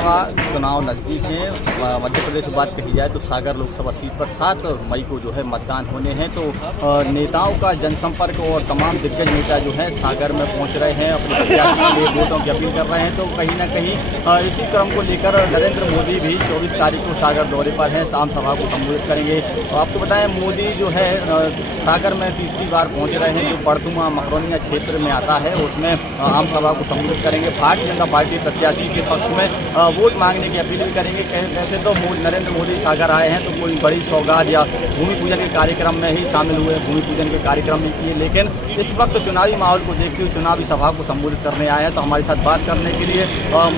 लोकसभा चुनाव नज़दीक हैं। मध्य प्रदेश में बात कही जाए तो सागर लोकसभा सीट पर 7 मई को जो है मतदान होने हैं। तो नेताओं का जनसंपर्क और तमाम दिग्गज नेता जो हैं सागर में पहुंच रहे हैं, अपने प्रत्याशी के लिए वोटों की अपील कर रहे हैं। तो कहीं ना कहीं इसी क्रम को लेकर नरेंद्र मोदी भी 24 तारीख को सागर दौरे पर हैं, आम सभा को संबोधित करेंगे। तो आपको बताएं, मोदी जो है सागर में तीसरी बार पहुँच रहे हैं। जो बड़दुमा मकरोनिया क्षेत्र में आता है उसमें आम सभा को संबोधित करेंगे। भारतीय जनता पार्टी प्रत्याशी के पक्ष में वोट मांगने की अपील भी करेंगे। वैसे तो नरेंद्र मोदी सागर आए हैं तो कोई बड़ी सौगात या भूमि पूजन के कार्यक्रम में ही शामिल हुए, भूमि पूजन के कार्यक्रम भी किए, लेकिन इस वक्त चुनावी माहौल को देखते हुए चुनावी सभा को संबोधित करने आए हैं। तो हमारे साथ बात करने के लिए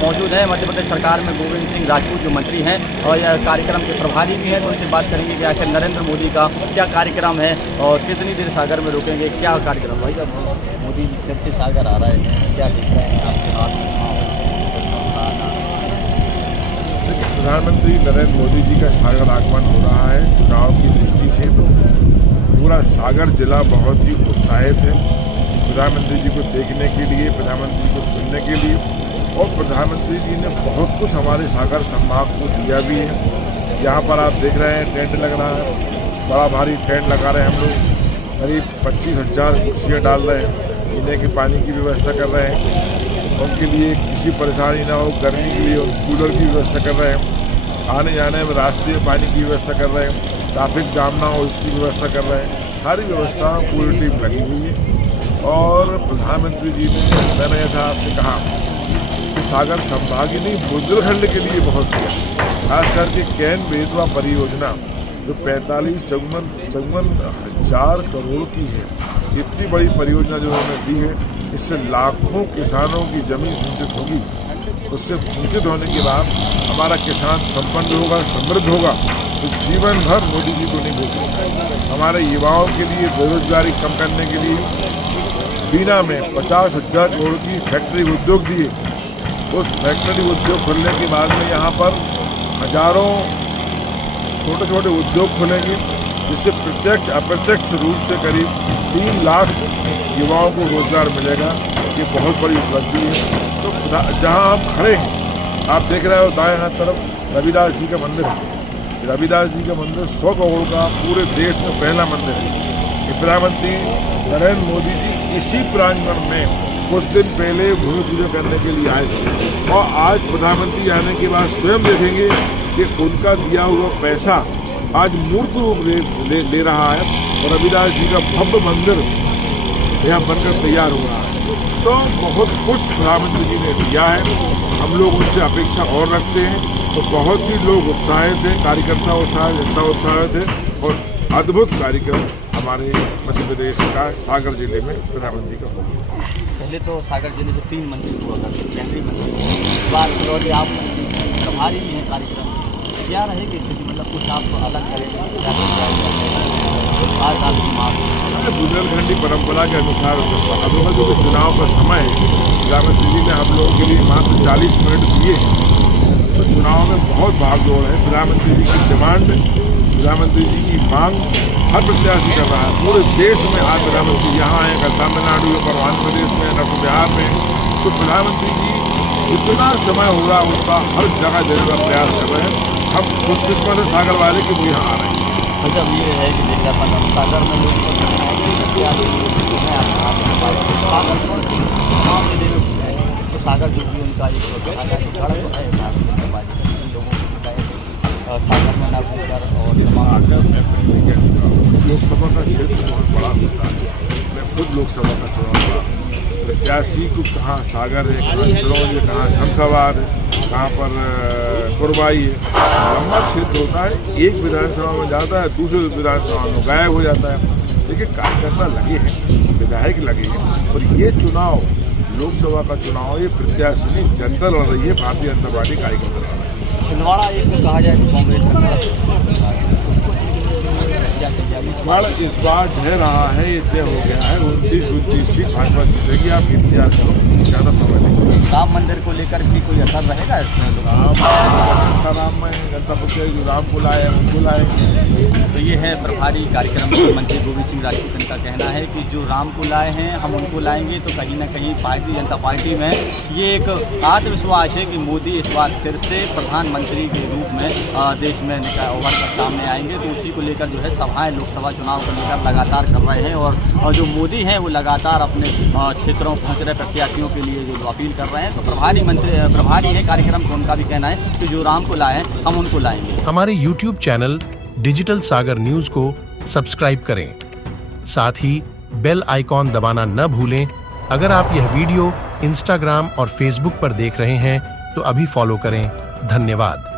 मौजूद है मध्य प्रदेश सरकार में गोविंद सिंह राजपूत, जो मंत्री हैं और यह कार्यक्रम के प्रभारी भी हैं। तो उनसे बात करेंगे कि आखिर नरेंद्र मोदी का क्या कार्यक्रम है और कितनी देर सागर में रुकेंगे, क्या कार्यक्रम। भाई, जब मोदी जी फिर से सागर आ रहे हैं, क्या दिख रहे हैं आपके हाथ में? प्रधानमंत्री नरेंद्र मोदी जी का सागर आगमन हो रहा है। चुनाव की दृष्टि से तो पूरा सागर जिला बहुत ही उत्साहित है प्रधानमंत्री जी को देखने के लिए, प्रधानमंत्री को सुनने के लिए। और प्रधानमंत्री जी ने बहुत कुछ हमारे सागर संभाग को दिया भी है। यहाँ पर आप देख रहे हैं टेंट लग रहा है, बड़ा भारी टेंट लगा रहे हैं हम लोग। करीब 25,000 कुर्सियाँ डाल रहे हैं, पीने के पानी की व्यवस्था कर रहे हैं, उनके लिए किसी परेशानी ना हो, गर्मी के लिए कूलर की व्यवस्था कर रहे हैं, आने जाने में रास्ते पानी की व्यवस्था कर रहे हैं, ट्रैफिक जाम ना हो इसकी व्यवस्था कर रहे हैं। सारी व्यवस्था पूरी टीम लगी हुई है। और प्रधानमंत्री जी ने, मैंने ऐसा आपसे कहा कि सागर संभाग ही नहीं बुंदेलखंड के लिए बहुत किया। खास करके कैन बेतवा परियोजना जो 45-54 हजार करोड़ की है, इतनी बड़ी परियोजना जो उन्होंने दी है, इससे लाखों किसानों की जमीन सिंचित होगी। उससे सिंचित होने के बाद हमारा किसान संपन्न होगा, समृद्ध होगा, तो जीवन भर मोदी जी को नहीं भूलेंगे। हमारे युवाओं के लिए बेरोजगारी कम करने के लिए बीना में 50,000 करोड़ की फैक्ट्री उद्योग दिए। उस फैक्ट्री उद्योग खुलने के बाद में यहाँ पर हजारों छोटे छोटे उद्योग खुलेंगे, जिससे प्रत्यक्ष अप्रत्यक्ष रूप से करीब 3 लाख युवाओं को रोजगार मिलेगा। ये बहुत बड़ी उपलब्धि है। तो जहां हम खड़े हैं, आप देख रहे हो दाएं हाथ तरफ रविदास जी का मंदिर है। रविदास जी का मंदिर 100 करोड़ का पूरे देश में पहला मंदिर है। प्रधानमंत्री नरेंद्र मोदी जी इसी प्रांगण में कुछ दिन पहले भूमि पूजन करने के लिए आए थे। और आज प्रधानमंत्री आने के बाद स्वयं देखेंगे कि उनका दिया हुआ पैसा आज मूर्त रूप ले रहा है और रविदास जी का भव्य मंदिर यहाँ बनकर तैयार हो रहा है। तो बहुत कुछ प्रधानमंत्री जी ने दिया है, हम लोग उनसे अपेक्षा और रखते हैं। तो बहुत ही लोग उत्साहित हैं, कार्यकर्ता उत्साहित, जनता उत्साहित है। और अद्भुत कार्यक्रम हमारे मध्य प्रदेश का सागर जिले में प्रधानमंत्री का होगा। पहले तो सागर जिले में 3 मंत्री हुआ करते, केंद्रीय मंत्री, इस बार और आप प्रभारी भी हैं कार्यक्रम, क्या रहेगी स्थिति? मतलब कुछ आप अलग करेंगे? बुंदेलखंडी परंपरा के अनुसार अभी जो चुनाव का समय है, प्रधानमंत्री जी ने हम लोगों के लिए मात्र 40 मिनट दिए हैं। तो चुनाव में बहुत भागदौड़ है। प्रधानमंत्री जी की डिमांड, प्रधानमंत्री जी की मांग हर प्रत्याशी कर रहा है। पूरे देश में आज प्रधानमंत्री यहाँ है, कल तमिलनाडु पर, आंध्र प्रदेश में, न तो बिहार में। तो प्रधानमंत्री जी जितना समय हो रहा है उसका हर जगह देने का प्रयास कर रहे हैं। हम खुशकिस्मत है सागर वाले के वो यहाँ आ रहे हैं। मतलब ये है कि जैसे अपन सागर में लोग तो सागर जो भी उनका एक लोगों को सागर में ना घूमकर और सागर में लोकसभा का क्षेत्र बहुत बड़ा होता है। मैं खुद लोकसभा का चुनाव लड़ा। प्रत्याशी को कहाँ सागर है, कहाँ सिरौंज है, कहाँ शमशाबाद है, कहाँ पर कुरबाई है, लंबा क्षेत्र होता है। एक विधानसभा में जाता है, दूसरे विधानसभा में गायब हो जाता है। लेकिन कार्यकर्ता लगे हैं, विधायक लगे हैं। और ये चुनाव लोकसभा का चुनाव, ये प्रत्याशी नहीं जनता लड़ रही है, भारतीय जनता पार्टी कार्यकर्ता लड़ रही है। छिंदवाड़ा एक कहा जाए कि कांग्रेस गढ़ इस बार ढह रहा है, ये तय हो गया है। 29 सीट भाजपा जीतेगी। आप इंतजार करो, ज़्यादा समय नहीं। राम मंदिर को लेकर भी कोई असर रहेगा इसमें? राम में जनता पक्ष जो राम को लाए उनको लाए। तो ये है प्रभारी कार्यक्रम मंत्री गोविंद सिंह राजपूत। इनका कहना है कि जो राम को लाए हैं हम उनको लाएंगे। तो कहीं ना कहीं भारतीय जनता पार्टी में ये एक आत्मविश्वास है कि मोदी इस बार फिर से प्रधानमंत्री के रूप में देश में उभर कर सामने आएंगे। तो उसी को लेकर जो है सभाएं लोकसभा चुनाव को लेकर लगातार कर रहे हैं और जो मोदी हैं वो लगातार अपने क्षेत्रों पहुँच रहे प्रत्याशियों के लिए जो अपील कर रहे हैं। तो प्रभारी है कार्यक्रम को, उनका भी कहना है कि जो राम को लाए हैं हम उनको लाएंगे। हमारे YouTube चैनल डिजिटल सागर न्यूज को सब्सक्राइब करें, साथ ही बेल आइकॉन दबाना न भूलें। अगर आप यह वीडियो Instagram और Facebook पर देख रहे हैं तो अभी फॉलो करें। धन्यवाद।